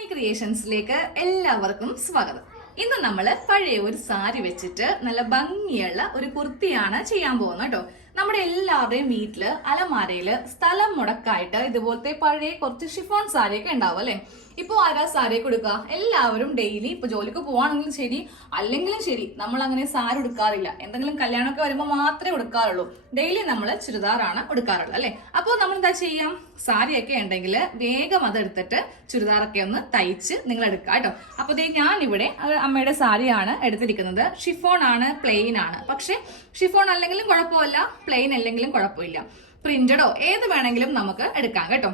ഷൈനി ക്രിയേഷൻസിലേക്ക് എല്ലാവർക്കും സ്വാഗതം. ഇന്ന് നമ്മള് പഴയ ഒരു സാരി വെച്ചിട്ട് നല്ല ഭംഗിയുള്ള ഒരു കുർത്തിയാണ് ചെയ്യാൻ പോകുന്നത് കേട്ടോ. നമ്മുടെ എല്ലാവരുടെയും വീട്ടില് അലമാരയില് സ്ഥലം മുടക്കായിട്ട് ഇതുപോലത്തെ പഴയ കുറച്ച് ഷിഫോൺ സാരിയൊക്കെ ഉണ്ടാവും അല്ലെ. ഇപ്പൊ ആരാ സാരി കൊടുക്കുക? എല്ലാവരും ഡെയിലി ഇപ്പൊ ജോലിക്ക് പോവാണെങ്കിലും ശരി അല്ലെങ്കിലും ശരി നമ്മൾ അങ്ങനെ സാരി എടുക്കാറില്ല. എന്തെങ്കിലും കല്യാണമൊക്കെ വരുമ്പോൾ മാത്രമേ എടുക്കാറുള്ളൂ. ഡെയിലി നമ്മൾ ചുരിദാറാണ് എടുക്കാറുള്ളത് അല്ലെ. അപ്പോൾ നമ്മൾ എന്താ ചെയ്യാം? സാരിയൊക്കെ ഉണ്ടെങ്കിൽ വേഗം അതെടുത്തിട്ട് ചുരിദാറൊക്കെ ഒന്ന് തയ്ച്ച് നിങ്ങൾ എടുക്കുക കേട്ടോ. അപ്പൊ ഞാൻ ഇവിടെ അമ്മയുടെ സാരിയാണ് എടുത്തിരിക്കുന്നത്. ഷിഫോൺ ആണ്, പ്ലെയിൻ ആണ്. പക്ഷെ ഷിഫോൺ അല്ലെങ്കിലും കുഴപ്പമില്ല, പ്ലെയിൻ അല്ലെങ്കിലും കുഴപ്പമില്ല. പ്രിന്റഡോ ഏത് വേണമെങ്കിലും നമുക്ക് എടുക്കാം കേട്ടോ.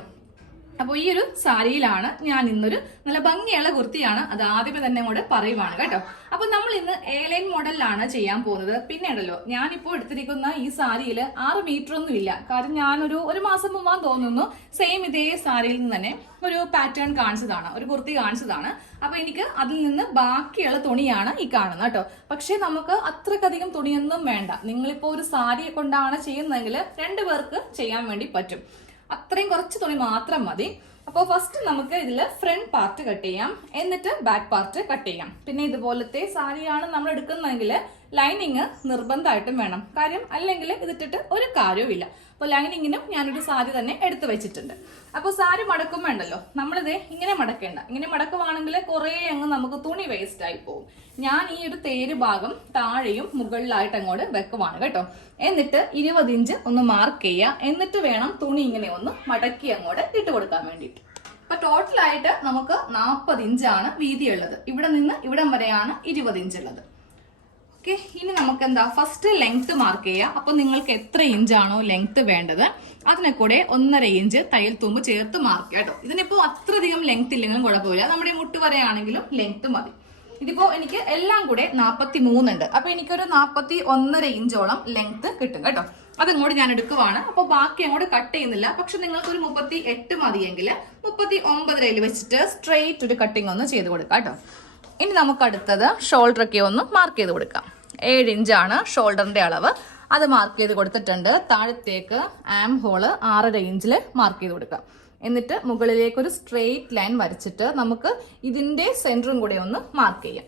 അപ്പൊ ഈ ഒരു സാരിയിലാണ് ഞാൻ ഇന്നൊരു നല്ല ഭംഗിയുള്ള കുർത്തിയാണ്, അത് ആദ്യമേ തന്നെ കൂടെ പറയുവാണ് കേട്ടോ. അപ്പൊ നമ്മൾ ഇന്ന് എയർലൈൻ മോഡലിലാണ് ചെയ്യാൻ പോകുന്നത്. പിന്നെ ഉണ്ടല്ലോ, ഞാനിപ്പോ എടുത്തിരിക്കുന്ന ഈ സാരിയിൽ 6 മീറ്റർ ഒന്നും ഇല്ല. കാരണം ഞാനൊരു മാസം മുമ്പാൻ തോന്നുന്നു സെയിം ഇതേ സാരിയിൽ നിന്ന് തന്നെ ഒരു പാറ്റേൺ കാണിച്ചതാണ്, ഒരു കുർത്തി കാണിച്ചതാണ്. അപ്പൊ എനിക്ക് അതിൽ നിന്ന് ബാക്കിയുള്ള തുണിയാണ് ഈ കാണുന്നത് കേട്ടോ. പക്ഷെ നമുക്ക് അത്രക്കധികം തുണിയൊന്നും വേണ്ട. നിങ്ങളിപ്പോ ഒരു സാരി കൊണ്ടാണ് ചെയ്യുന്നതെങ്കിൽ 2 പേർക്ക് ചെയ്യാൻ വേണ്ടി പറ്റും. അത്രയും കുറച്ച് തുണി മാത്രം മതി. അപ്പോൾ ഫസ്റ്റ് നമുക്ക് ഇതിൽ ഫ്രണ്ട് പാർട്ട് കട്ട് ചെയ്യാം, എന്നിട്ട് ബാക്ക് പാർട്ട് കട്ട് ചെയ്യാം. പിന്നെ ഇതുപോലത്തെ സാരിയാണ് നമ്മൾ എടുക്കുന്നതെങ്കിൽ ലൈനിങ് നിർബന്ധമായിട്ടും വേണം. കാര്യം അല്ലെങ്കിൽ ഇതിട്ടിട്ട് ഒരു കാര്യവും ഇല്ല. അപ്പോൾ ലൈനിങ്ങിനും ഞാനൊരു സാരി തന്നെ എടുത്തു വെച്ചിട്ടുണ്ട്. അപ്പോൾ സാരി മടക്കുമ്പോൾ ഉണ്ടല്ലോ, നമ്മളിത് ഇങ്ങനെ മടക്കേണ്ട. ഇങ്ങനെ മടക്കുവാണെങ്കിൽ കുറേ അങ്ങ് നമുക്ക് തുണി വേസ്റ്റ് ആയി പോകും. ഞാൻ ഈ ഒരു തേര് ഭാഗം താഴെയും മുകളിലായിട്ട് അങ്ങോട്ട് വെക്കുവാണ് കേട്ടോ. എന്നിട്ട് 20 ഇഞ്ച് ഒന്ന് മാർക്ക് ചെയ്യുക. എന്നിട്ട് വേണം തുണി ഇങ്ങനെ ഒന്ന് മടക്കി അങ്ങോട്ട് ഇട്ട് കൊടുക്കാൻ വേണ്ടിയിട്ട്. അപ്പൊ ടോട്ടലായിട്ട് നമുക്ക് 40 ഇഞ്ചാണ് വീതിയുള്ളത്. ഇവിടെ നിന്ന് ഇവിടം വരെയാണ് 20 ഇഞ്ച് ഉള്ളത്. ഓക്കെ, ഇനി നമുക്ക് എന്താ ഫസ്റ്റ് ലെങ്ത് മാർക്ക് ചെയ്യാം. അപ്പൊ നിങ്ങൾക്ക് എത്ര ഇഞ്ചാണോ ലെങ്ത് വേണ്ടത് അതിനെ കൂടെ 1.5 ഇഞ്ച് തയ്യൽ തുമ്പ് ചേർത്ത് മാർക്ക് ചെയ്യാം കേട്ടോ. ഇതിനിപ്പോ അത്രയധികം ലെങ്ത് ഇല്ലെങ്കിലും കുഴപ്പമില്ല, നമ്മുടെ മുട്ട് വരെയാണെങ്കിലും ലെങ്ത് മതി. ഇതിപ്പോ എനിക്ക് എല്ലാം കൂടെ 43 ഉണ്ട്. അപ്പൊ എനിക്കൊരു 41.5 ഇഞ്ചോളം ലെങ്ത് കിട്ടും കേട്ടോ. അതിങ്ങോട്ട് ഞാൻ എടുക്കുവാണ്. അപ്പൊ ബാക്കി അങ്ങോട്ട് കട്ട് ചെയ്യുന്നില്ല. പക്ഷെ നിങ്ങൾക്ക് ഒരു 38 മതിയെങ്കിൽ 39.5 വെച്ചിട്ട് സ്ട്രെയിറ്റ് ഒരു കട്ടിങ് ഒന്ന് ചെയ്ത് കൊടുക്കാം കേട്ടോ. ഇനി നമുക്ക് അടുത്തത് ഷോൾഡർ ഒക്കെ ഒന്ന് മാർക്ക് ചെയ്ത് കൊടുക്കാം. 7 ഇഞ്ചാണ് ഷോൾഡറിന്റെ അളവ്. അത് മാർക്ക് ചെയ്ത് കൊടുത്തിട്ടുണ്ട്. താഴത്തേക്ക് ആം ഹോള് 6.5 ഇഞ്ചിൽ മാർക്ക് ചെയ്ത് കൊടുക്കാം. എന്നിട്ട് മുകളിലേക്ക് ഒരു സ്ട്രെയിറ്റ് ലൈൻ വരച്ചിട്ട് നമുക്ക് ഇതിന്റെ സെന്ററും കൂടെ ഒന്ന് മാർക്ക് ചെയ്യാം.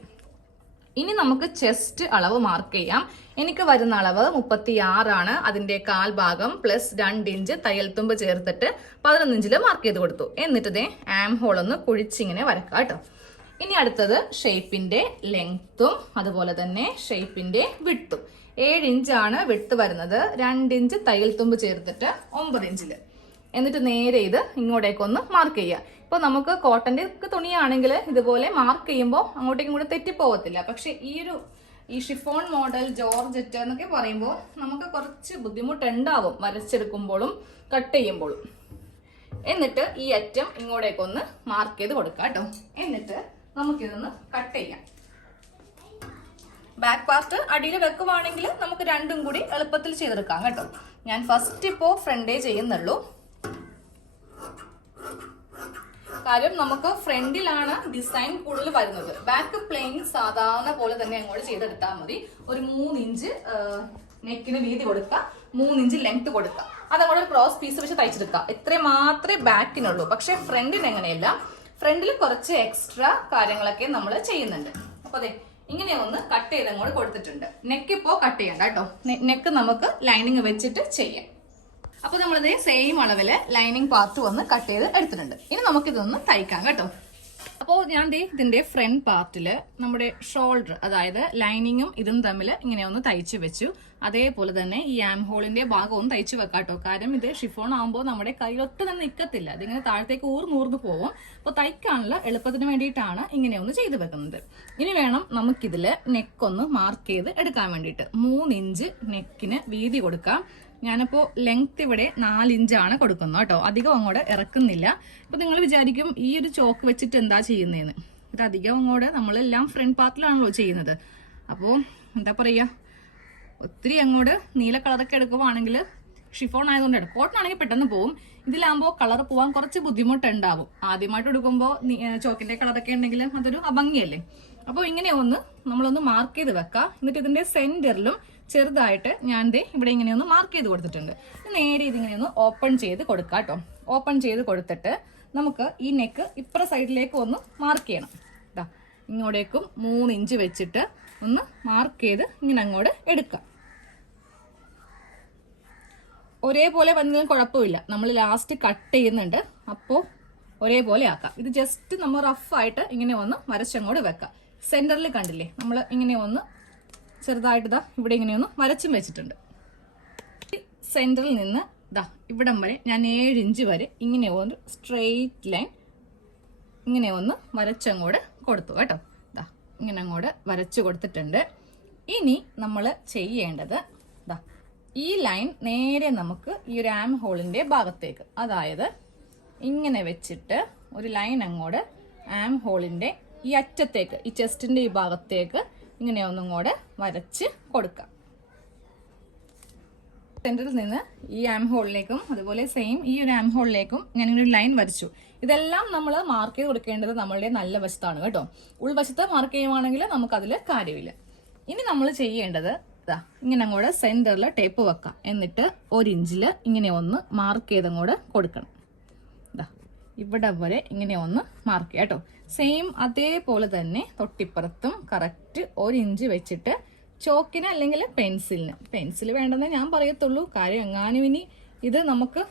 ഇനി നമുക്ക് ചെസ്റ്റ് അളവ് മാർക്ക് ചെയ്യാം. എനിക്ക് വരുന്ന അളവ് 36 ആണ്. അതിന്റെ കാൽ ഭാഗം പ്ലസ് 2 ഇഞ്ച് തയ്യൽ തുമ്പ് ചേർത്തിട്ട് 11 ഇഞ്ചിൽ മാർക്ക് ചെയ്ത് കൊടുത്തു. എന്നിട്ട് ഇതേ ആം ഹോൾ ഒന്ന് കുഴിച്ചിങ്ങനെ വരക്കാം കേട്ടോ. ഇനി അടുത്തത് ഷേപ്പിന്റെ ലെങ്ത്തും അതുപോലെ തന്നെ ഷേപ്പിന്റെ വിഡ്ത്തും. 7 ഇഞ്ചാണ് വിഡ്ത്ത് വരുന്നത്. 2 ഇഞ്ച് തയ്യൽ തുമ്പ് ചേർത്തിട്ട് 9 ഇഞ്ചിൽ. എന്നിട്ട് നേരെ ഇത് ഇങ്ങോട്ടേക്കൊന്ന് മാർക്ക് ചെയ്യുക. ഇപ്പൊ നമുക്ക് കോട്ടന്റെ തുണിയാണെങ്കിൽ ഇതുപോലെ മാർക്ക് ചെയ്യുമ്പോൾ അങ്ങോട്ടേക്കും കൂടെ തെറ്റിപ്പോകത്തില്ല. പക്ഷെ ഈ ഷിഫോൺ മോഡൽ ജോർജറ്റ് എന്നൊക്കെ പറയുമ്പോൾ നമുക്ക് കുറച്ച് ബുദ്ധിമുട്ടുണ്ടാവും വരച്ചെടുക്കുമ്പോഴും കട്ട് ചെയ്യുമ്പോഴും. എന്നിട്ട് ഈ അറ്റം ഇങ്ങോട്ടേക്കൊന്ന് മാർക്ക് ചെയ്ത് കൊടുക്കാം കേട്ടോ. എന്നിട്ട് നമുക്കിതൊന്ന് കട്ട് ചെയ്യാം. ബാക്ക് പാർട്ട് അടിയിൽ വെക്കുവാണെങ്കിൽ നമുക്ക് രണ്ടും കൂടി എളുപ്പത്തിൽ ചെയ്തെടുക്കാം കേട്ടോ. ഞാൻ ഫസ്റ്റ് ഇപ്പോ ഫ്രണ്ടേ ചെയ്യുന്നുള്ളൂ. കാര്യം നമുക്ക് ഫ്രണ്ടിലാണ് ഡിസൈൻ കൂടുതൽ വരുന്നത്. ബാക്ക് പ്ലെയിൻ സാധാരണ പോലെ തന്നെ അങ്ങോട്ട് ചെയ്തെടുത്താൽ മതി. ഒരു 3 ഇഞ്ച് നെക്കിന് വീതി കൊടുക്കുക, 3 ഇഞ്ച് ലെങ്ത് കൊടുക്കുക. അതങ്ങോട്ട് ഒരു ക്രോസ് പീസ് വെച്ച് തയ്ച്ചെടുക്കുക. ഇത്രയും മാത്രമേ ബാക്കിനുള്ളൂ. പക്ഷെ ഫ്രണ്ടിന് എങ്ങനെയല്ല, ഫ്രണ്ടിൽ കുറച്ച് എക്സ്ട്രാ കാര്യങ്ങളൊക്കെ നമ്മൾ ചെയ്യുന്നുണ്ട്. അപ്പൊ അതെ ഇങ്ങനെ ഒന്ന് കട്ട് ചെയ്ത് അങ്ങോട്ട് കൊടുത്തിട്ടുണ്ട്. നെക്ക് ഇപ്പോ കട്ട് ചെയ്യണ്ട കേട്ടോ. നെക്ക് നമുക്ക് ലൈനിങ് വെച്ചിട്ട് ചെയ്യാം. അപ്പൊ നമ്മളിതേ സെയിം അളവില് ലൈനിങ് പാർട്ട് ഒന്ന് കട്ട് ചെയ്ത് എടുത്തിട്ടുണ്ട്. ഇനി നമുക്കിതൊന്ന് തയ്ക്കാം കേട്ടോ. അപ്പോൾ ഞാൻ ഇതിന്റെ ഫ്രണ്ട് പാർട്ടില് നമ്മുടെ ഷോൾഡർ, അതായത് ലൈനിങ്ങും ഇതും തമ്മിൽ ഇങ്ങനെ ഒന്ന് തയ്ച്ചു വെച്ചു. അതേപോലെ തന്നെ ഈ ആം ഹോളിന്റെ ഭാഗവും തയ്ച്ചു വെക്കാട്ടോ. കാര്യം ഇത് ഷിഫോൺ ആകുമ്പോൾ നമ്മുടെ കയ്യിലൊട്ട് തന്നെ നിൽക്കത്തില്ല, ഇതിങ്ങനെ താഴത്തേക്ക് ഊർന്നൂർന്ന് പോകും. അപ്പോൾ തയ്ക്കാനുള്ള എളുപ്പത്തിന് വേണ്ടിയിട്ടാണ് ഇങ്ങനെ ഒന്ന് ചെയ്തു വെക്കുന്നത്. ഇനി വേണം നമുക്കിതില് നെക്കൊന്ന് മാർക്ക് ചെയ്ത് എടുക്കാൻ വേണ്ടിയിട്ട്. 3 ഇഞ്ച് നെക്കിന് വീതി കൊടുക്കാം. ഞാനിപ്പോ ലെങ്ത് ഇവിടെ 4 ഇഞ്ചാണ് കൊടുക്കുന്നത് കേട്ടോ. അധികം അങ്ങോട്ട് ഇറക്കുന്നില്ല. ഇപ്പൊ നിങ്ങൾ വിചാരിക്കും ഈ ഒരു ചോക്ക് വെച്ചിട്ട് എന്താ ചെയ്യുന്നതെന്ന്. ഇത് അധികം അങ്ങോട്ട് നമ്മളെല്ലാം ഫ്രണ്ട് പാർട്ടിലാണല്ലോ ചെയ്യുന്നത്. അപ്പോൾ എന്താ പറയാ, ഒത്തിരി അങ്ങോട്ട് നീല കളറൊക്കെ എടുക്കുവാണെങ്കിൽ ഷിഫോൺ ആയതുകൊണ്ടാണ്. കോട്ടൺ ആണെങ്കിൽ പെട്ടെന്ന് പോകും. ഇതിലാകുമ്പോൾ കളർ പോകാൻ കുറച്ച് ബുദ്ധിമുട്ടുണ്ടാവും. ആദ്യമായിട്ട് എടുക്കുമ്പോൾ ചോക്കിന്റെ കളറൊക്കെ ഉണ്ടെങ്കിൽ അതൊരു അഭംഗിയല്ലേ. അപ്പോൾ ഇങ്ങനെ നമ്മളൊന്ന് മാർക്ക് ചെയ്ത് വെക്കാം. എന്നിട്ട് ഇതിന്റെ സെന്ററിലും ചെറുതായിട്ട് ഞാൻ ഇവിടെ ഇങ്ങനെയൊന്ന് മാർക്ക് ചെയ്ത് കൊടുത്തിട്ടുണ്ട്. നേരെ ഇതിങ്ങനെ ഒന്ന് ഓപ്പൺ ചെയ്ത് കൊടുക്കാം കേട്ടോ. ഓപ്പൺ ചെയ്ത് കൊടുത്തിട്ട് നമുക്ക് ഈ നെക്ക് ഇപ്പുറ സൈഡിലേക്ക് ഒന്ന് മാർക്ക് ചെയ്യണം. ഇതാ ഇങ്ങോട്ടേക്കും 3 ഇഞ്ച് വെച്ചിട്ട് ഒന്ന് മാർക്ക് ചെയ്ത് ഇങ്ങനെ അങ്ങോട്ട് എടുക്കാം. ഒരേപോലെ വന്നതിന് കുഴപ്പമില്ല, നമ്മൾ ലാസ്റ്റ് കട്ട് ചെയ്യുന്നുണ്ട്, അപ്പോൾ ഒരേപോലെ ആക്കാം. ഇത് ജസ്റ്റ് നമ്മൾ റഫായിട്ട് ഇങ്ങനെ ഒന്ന് വരച്ചങ്ങോട്ട് വെക്കാം. സെന്ററിൽ കണ്ടില്ലേ, നമ്മൾ ഇങ്ങനെ ഒന്ന് ചെറുതായിട്ട് ഇതാ ഇവിടെ ഇങ്ങനെ ഒന്ന് വരച്ചും വെച്ചിട്ടുണ്ട്. സെന്ററിൽ നിന്ന് ഇതാ ഇവിടം വരെ ഞാൻ 7 ഇഞ്ച് വരെ ഇങ്ങനെ ഒന്ന് സ്ട്രെയിറ്റ് ലൈൻ ഇങ്ങനെ ഒന്ന് വരച്ചങ്ങോട്ട് കൊടുത്തു കേട്ടോ. ഇതാ ഇങ്ങനെ അങ്ങോട്ട് വരച്ചു കൊടുത്തിട്ടുണ്ട്. ഇനി നമ്മൾ ചെയ്യേണ്ടത് ഇതാ ഈ ലൈൻ നേരെ നമുക്ക് ഈ ഒരു ആം ഹോളിന്റെ ഭാഗത്തേക്ക്, അതായത് ഇങ്ങനെ വെച്ചിട്ട് ഒരു ലൈൻ അങ്ങോട്ട് ആം ഹോളിന്റെ ഈ അറ്റത്തേക്ക്, ഈ ചെസ്റ്റിന്റെ ഈ ഭാഗത്തേക്ക് ഇങ്ങനെ ഒന്നും കൂടെ വരച്ച് കൊടുക്കാം. സെന്ററിൽ നിന്ന് ഈ ആം ഹോളിലേക്കും അതുപോലെ സെയിം ഈ ഒരു ആം ഹോളിലേക്കും ഞാനിങ്ങനെ ഒരു ലൈൻ വരച്ചു. ഇതെല്ലാം നമ്മൾ മാർക്ക് ചെയ്ത് കൊടുക്കേണ്ടത് നമ്മളുടെ നല്ല വശത്താണ് കേട്ടോ. ഉൾവശത്ത് മാർക്ക് ചെയ്യുവാണെങ്കിൽ നമുക്കതിൽ കാര്യമില്ല. ഇനി നമ്മൾ ചെയ്യേണ്ടത് ഇതാ ഇങ്ങനെ അങ്ങോട്ട് സെന്ററിൽ ടേപ്പ് വെക്കാം. എന്നിട്ട് 1 ഇഞ്ചിൽ ഇങ്ങനെ ഒന്ന് മാർക്ക് ചെയ്തങ്ങോട്ട് കൊടുക്കണം. ഇതാ ഇവിടെ വരെ ഇങ്ങനെ ഒന്ന് മാർക്ക് ചെയ്യാം കേട്ടോ. സെയിം അതേപോലെ തന്നെ തൊട്ടിപ്പുറത്തും കറക്റ്റ് 1 ഇഞ്ച് വെച്ചിട്ട് ചോക്കിന് അല്ലെങ്കിൽ പെൻസിൽ വേണ്ടെന്നേ ഞാൻ പറയത്തുള്ളൂ. കാര്യം എങ്ങാനും ഇനി ഇത് നമുക്ക്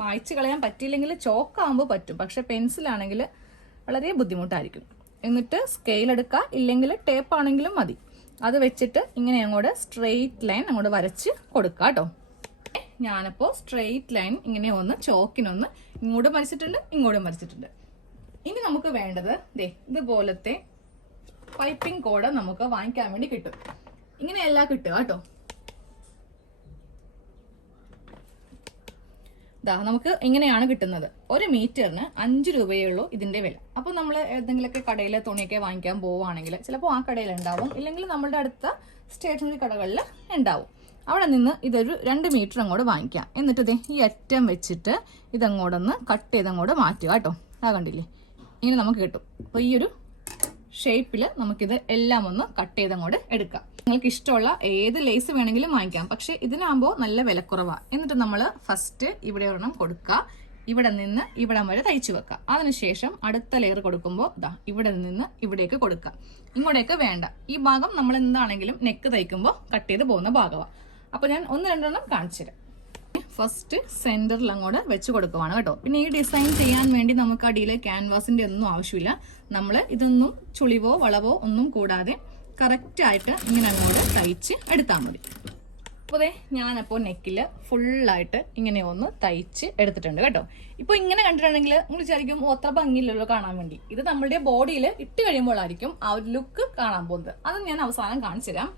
മായ്ച്ചു കളയാൻ പറ്റിയില്ലെങ്കിൽ ചോക്കാകുമ്പോൾ പറ്റും, പക്ഷെ പെൻസിലാണെങ്കിൽ വളരെ ബുദ്ധിമുട്ടായിരിക്കും. എന്നിട്ട് സ്കെയിൽ എടുക്കുക, ഇല്ലെങ്കിൽ ടേപ്പ് ആണെങ്കിലും മതി. അത് വെച്ചിട്ട് ഇങ്ങനെ അങ്ങോട്ട് സ്ട്രെയിറ്റ് ലൈൻ അങ്ങോട്ട് വരച്ച് കൊടുക്കുക കേട്ടോ. ഞാനിപ്പോൾ സ്ട്രെയിറ്റ് ലൈൻ ഇങ്ങനെ ഒന്ന് ചോക്കിനൊന്ന് ഇങ്ങോട്ടും വരച്ചിട്ടുണ്ട്, ഇങ്ങോട്ടും വരച്ചിട്ടുണ്ട്. ഇനി നമുക്ക് വേണ്ടത് ദേ ഇതുപോലത്തെ പൈപ്പിംഗ് കോഡ് നമുക്ക് വാങ്ങിക്കാൻ വേണ്ടി കിട്ടും. ഇങ്ങനെയല്ല കിട്ടുക കേട്ടോ. ഇതാ നമുക്ക് ഇങ്ങനെയാണ് കിട്ടുന്നത്. 1 മീറ്ററിന് 5 രൂപയേ ഉള്ളൂ ഇതിന്റെ വില. അപ്പൊ നമ്മൾ ഏതെങ്കിലുമൊക്കെ കടയിൽ തുണിയൊക്കെ വാങ്ങിക്കാൻ പോവുകയാണെങ്കിൽ ചിലപ്പോൾ ആ കടയിൽ ഉണ്ടാവും, ഇല്ലെങ്കിൽ നമ്മളുടെ അടുത്ത സ്റ്റേഷനറി കടകളിൽ ഉണ്ടാവും. അവിടെ നിന്ന് ഇതൊരു 2 മീറ്റർ അങ്ങോട്ട് വാങ്ങിക്കാം. എന്നിട്ട് ഇതേ ഈ അറ്റം വെച്ചിട്ട് ഇതങ്ങോട്ടൊന്ന് കട്ട് ചെയ്തങ്ങോട്ട് മാറ്റുക കേട്ടോ. ആ കണ്ടില്ലേ, ഇങ്ങനെ നമുക്ക് കിട്ടും. അപ്പൊ ഈ ഒരു ഷേപ്പിൽ നമുക്കിത് എല്ലാം ഒന്ന് കട്ട് ചെയ്തങ്ങോട്ട് എടുക്കാം. നിങ്ങൾക്ക് ഇഷ്ടമുള്ള ഏത് ലേസ് വേണമെങ്കിലും വാങ്ങിക്കാം, പക്ഷെ ഇതിനാകുമ്പോൾ നല്ല വിലക്കുറവാണ്. എന്നിട്ട് നമ്മൾ ഫസ്റ്റ് ഇവിടെ ഒരെണ്ണം കൊടുക്കുക, ഇവിടെ നിന്ന് ഇവിടം വരെ തയ്ച്ചു വെക്കുക. അതിനുശേഷം അടുത്ത ലെയർ കൊടുക്കുമ്പോൾ ഇതാ ഇവിടെ നിന്ന് ഇവിടേക്ക് കൊടുക്കുക. ഇങ്ങോട്ടേക്ക് വേണ്ട, ഈ ഭാഗം നമ്മൾ എന്താണെങ്കിലും നെക്ക് തയ്ക്കുമ്പോൾ കട്ട് ചെയ്ത് പോകുന്ന ഭാഗമാണ്. അപ്പൊ ഞാൻ 1-2 കാണിച്ചു തരാം. ഫസ്റ്റ് സെന്ററിൽ അങ്ങോട്ട് വെച്ച് കൊടുക്കുവാണ് കേട്ടോ. പിന്നെ ഈ ഡിസൈൻ ചെയ്യാൻ വേണ്ടി നമുക്ക് അടിയിൽ ക്യാൻവാസിന്റെ ഒന്നും ആവശ്യമില്ല. നമ്മൾ ഇതൊന്നും ചുളിവോ വളവോ ഒന്നും കൂടാതെ കറക്റ്റ് ആയിട്ട് ഇങ്ങനെ അങ്ങോട്ട് തയ്ച്ച് എടുത്താൽ മതി. അപ്പോൾ അതെ ഞാനപ്പോൾ നെക്കില് ഫുള്ളായിട്ട് ഇങ്ങനെ ഒന്ന് തയ്ച്ച് എടുത്തിട്ടുണ്ട് കേട്ടോ. ഇപ്പൊ ഇങ്ങനെ കണ്ടിട്ടുണ്ടെങ്കിൽ നിങ്ങൾ വിചാരിക്കും അത്ര ഭംഗിയില്ലല്ലോ കാണാൻ വേണ്ടി. ഇത് നമ്മളുടെ ബോഡിയിൽ ഇട്ട് കഴിയുമ്പോഴായിരിക്കും ആ ഒരു ലുക്ക് കാണാൻ പോകുന്നത്. അത് ഞാൻ അവസാനം കാണിച്ചു തരാം.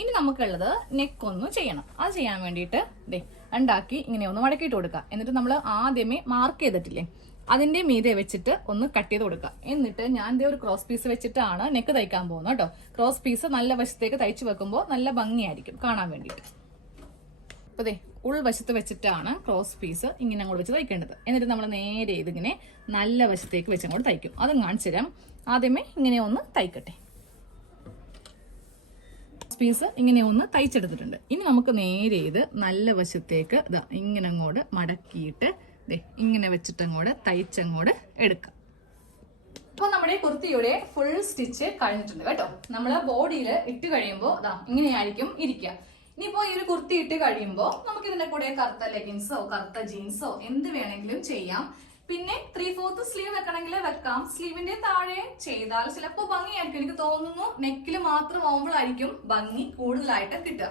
ഇനി നമുക്കുള്ളത് നെക്കൊന്ന് ചെയ്യണം. അത് ചെയ്യാൻ വേണ്ടിയിട്ട് ദേ ഉണ്ടാക്കി ഇങ്ങനെ ഒന്ന് മടക്കിയിട്ട് കൊടുക്കുക. എന്നിട്ട് നമ്മൾ ആദ്യമേ മാർക്ക് ചെയ്തിട്ടില്ലേ അതിന്റെ മീതെ വെച്ചിട്ട് ഒന്ന് കട്ട് ചെയ്ത് കൊടുക്കുക. എന്നിട്ട് ഞാൻ ഇതേ ഒരു ക്രോസ് പീസ് വെച്ചിട്ടാണ് നെക്ക് തയ്ക്കാൻ പോകുന്നത് കേട്ടോ. ക്രോസ് പീസ് നല്ല വശത്തേക്ക് തയ്ച്ചു വെക്കുമ്പോൾ നല്ല ഭംഗിയായിരിക്കും കാണാൻ വേണ്ടിയിട്ട്. അപ്പൊ ദേ ഉൾവശത്ത് വെച്ചിട്ടാണ് ക്രോസ് പീസ് ഇങ്ങനെ അങ്ങോട്ട് വെച്ച് തയ്ക്കേണ്ടത്. എന്നിട്ട് നമ്മൾ നേരെ ഇതിങ്ങനെ നല്ല വശത്തേക്ക് വെച്ച് അങ്ങോട്ട് തയ്ക്കും. അതും കാണിച്ചു തരാം. ആദ്യമേ ഇങ്ങനെ ഒന്ന് തയ്ക്കട്ടെ. പീസ് ഇങ്ങനെ ഒന്ന് തയ്ച്ചെടുത്തിട്ടുണ്ട്. ഇനി നമുക്ക് നേരെ ഇത് നല്ല വശത്തേക്ക് ഇതാ ഇങ്ങനെ അങ്ങോട്ട് മടക്കിയിട്ട് ഇങ്ങനെ വെച്ചിട്ട് അങ്ങോട്ട് തയ്ച്ചങ്ങോട്ട് എടുക്കാം. അപ്പൊ നമ്മുടെ കുർത്തിയുടെ ഫുൾ സ്റ്റിച്ച് കഴിഞ്ഞിട്ടുണ്ട് കേട്ടോ. നമ്മള് ബോഡിയിൽ ഇട്ട് കഴിയുമ്പോൾ ഇതാ ഇങ്ങനെയായിരിക്കും ഇരിക്കുക. ഇനിയിപ്പോ ഈ ഒരു കുർത്തി ഇട്ട് കഴിയുമ്പോൾ നമുക്ക് ഇതിന്റെ കൂടെ കറുത്ത ലെഗിൻസോ കറുത്ത ജീൻസോ എന്ത് വേണമെങ്കിലും ചെയ്യാം. പിന്നെ 3/4 സ്ലീവ് വെക്കണമെങ്കിൽ വെക്കാം. സ്ലീവിന്റെ താഴെ ചെയ്താൽ ചിലപ്പോൾ ഭംഗിയായിരിക്കും. എനിക്ക് തോന്നുന്നു നെക്കിൽ മാത്രം ആവുമ്പോഴായിരിക്കും ഭംഗി കൂടുതലായിട്ട് കിട്ടുക.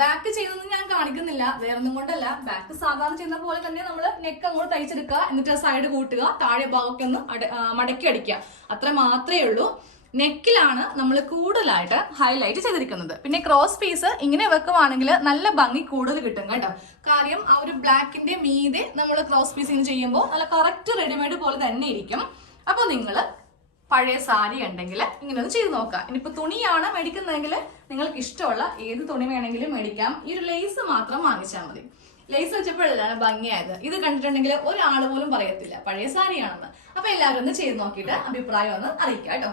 ബാക്ക് ചെയ്തൊന്നും ഞാൻ കാണിക്കുന്നില്ല, വേറൊന്നും കൊണ്ടല്ല. ബാക്ക് സാധാരണ ചെയ്യുന്ന പോലെ തന്നെ നമ്മൾ നെക്ക് അങ്ങോട്ട് തയ്ച്ചെടുക്കുക, എന്നിട്ട് സൈഡ് കൂട്ടുക, താഴെ ഭാഗമൊക്കെ ഒന്ന് മടക്കി അടിക്കുക. അത്ര മാത്രമേ ഉള്ളൂ. നെക്കിലാണ് നമ്മൾ കൂടുതലായിട്ട് ഹൈലൈറ്റ് ചെയ്തിരിക്കുന്നത്. പിന്നെ ക്രോസ് പീസ് ഇങ്ങനെ വെക്കുവാണെങ്കിൽ നല്ല ഭംഗി കൂടുതൽ കിട്ടും കേട്ടോ. കാര്യം ആ ഒരു ബ്ലാക്കിന്റെ മീതെ നമ്മൾ ക്രോസ് പീസ് ഇങ്ങനെ ചെയ്യുമ്പോൾ നല്ല കറക്റ്റ് റെഡിമെയ്ഡ് പോലെ തന്നെ ഇരിക്കും. അപ്പൊ നിങ്ങൾ പഴയ സാരി ഉണ്ടെങ്കിൽ ഇങ്ങനെ ഒന്ന് ചെയ്ത് നോക്കാം. ഇനിയിപ്പോ തുണിയാണ് മേടിക്കുന്നതെങ്കിൽ നിങ്ങൾക്ക് ഇഷ്ടമുള്ള ഏത് തുണി വേണമെങ്കിലും മേടിക്കാം. ഈ ഒരു ലേസ് മാത്രം വാങ്ങിച്ചാൽ മതി. ലേസ് വെച്ചപ്പോഴല്ലാണ് ഭംഗിയായത്. ഇത് കണ്ടിട്ടുണ്ടെങ്കിൽ ഒരാൾ പോലും പറയത്തില്ല പഴയ സാരിയാണെന്ന്. അപ്പൊ എല്ലാവരും ഒന്ന് ചെയ്ത് നോക്കിയിട്ട് അഭിപ്രായം ഒന്ന് അറിയിക്കാം കേട്ടോ.